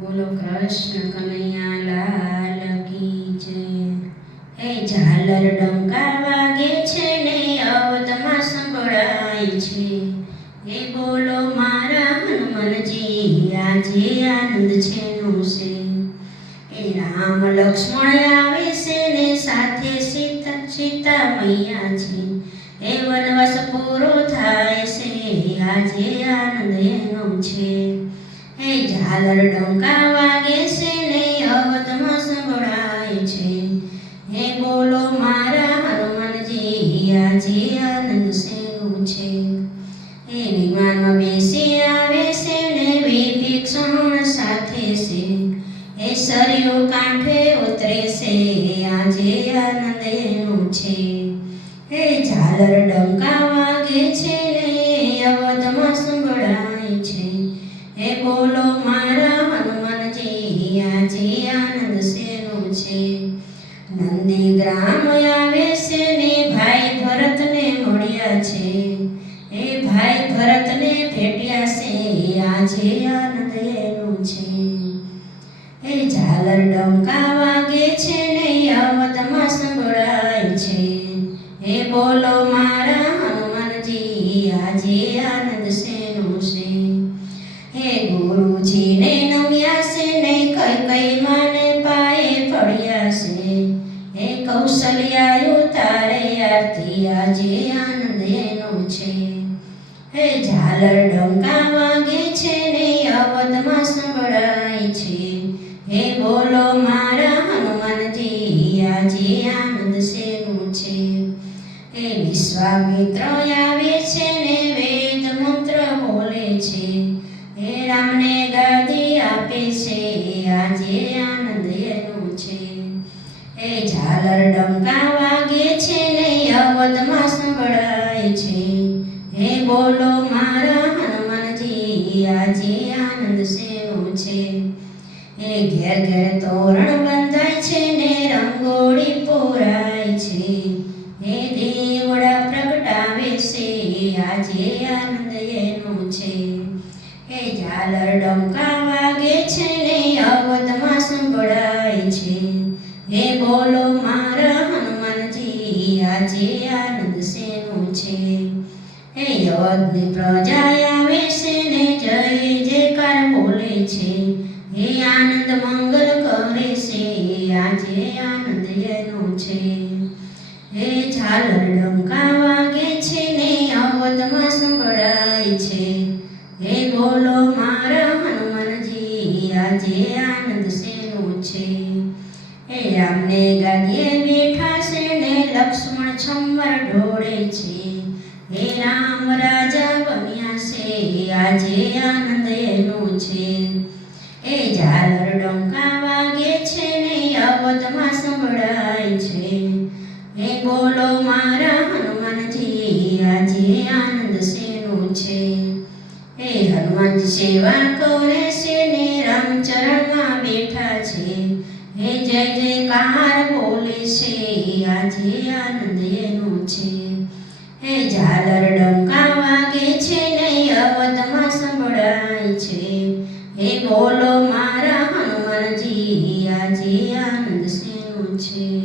બોલો કૃષ્ણ કનૈયા લાલ કી જય. હે ઝાલર ડંકા વાગે છે ને અવધમાં સંભળાય છે. હે બોલો મારા હનુમાનજી આજે આનંદ છેનું છે. હે રામ લક્ષ્મણ આવે છે ને સાથે સીતા મૈયા છે. હે વનવાસ પૂરો થાય છે આજે આનંદ એનો છે. હે ઝાલર ડંકા વાગે છે ને અવધમાં સંભળાય છે. હે બોલો મારા હનુમાનજી આજે આનંદ શેનું છે. હે વિમાનમાં બેસી આવે છે ને વિભીષણ સાથે છે. હે સરયુ કાંઠે ઉતરે છે આજે આનંદ એનું છે. હે ઝાલર ડંકા વાગે છે ને અવધમાં સંભળાય છે. હે બોલો મારા હનુમાનજી આજે આનંદ શેનું છે. નંદીગ્રામ આવે છે ને ભાઈ ભરતને મળ્યા છે. હે ભાઈ ભરતને ભેટ્યા છે આજે આનંદ એનું છે. હે ઝાલર ડંકા વાગે છે ને અવધમાં સંભળાય છે. હે બોલો મારા હનુમાનજી આજે આનંદ શેનું છે. હે ગુરુજીને નમ્યા છે ને કઈ માને પાયે પડ્યા છે. હે કૌશલ્યા ઉતારે આરતી આજે આનંદ એનો છે. હે ઝાલર ડંકા વાગે છે ને અવધમાં સંભળાય છે. હે બોલો મારા હનુમાનજી આજે આનંદ શેનું છે. હે વિશ્વામિત્ર આવે છે ને વેદ મંત્ર બોલે છે. હે રામને ગાદી આપે છે આજે આનંદ એનું છે. હે ઝાલર ડંકા વાગે છે ને અવધમાં સંભળાય છે. હે બોલો મારા હનુમાનજી આજે આનંદ શેનું છે. હે ઘેર ઘેર તોરણ બંધાય છે ને રંગોળી પોરાય છે. હે દેવડા પ્રગટાવે છે આજે આનંદ એનું છે. હે ઝાલર ડંકા વાગે છે ને અવધમાં સંભળાય છે. હે બોલો મારા હનુમાનજી આજે આનંદ શેનું છે. હે અવધની પ્રજા આવે છે ને જય જયકાર બોલે છે. હે આનંદ મંગલ કરે છે આજે આનંદ એનું છે. હે ઝાલર ડંકા વાગે છે ને અવધમાં સંભળાય છે. હે બોલો મારા હનુમાનજી આજે આનંદ શેનું છે. હે રામને ગાદીએ બેઠા છે ને લક્ષ્મણ છમ્મર ઢોળે છે. હે રામ રાજા બન્યા છે આજે આનંદ એનું છે. હે ઝાલર ડંકા વાગે છે ને અવધમાં સંભળાય છે. હે બોલો મારા હનુમાનજી આજે આનંદ શેનું છે. હે હનુમાનજી સેવા કરે છે ને રામચરણમાં બેઠા છે. હે જય જયકાર બોલે છે આજે આનંદ એનું છે. હે ઝાલર ડંકા વાગે છે ને અવધમાં સંભળાય છે. હે બોલો મારા હનુમાનજી આજે આનંદ શેનું છે.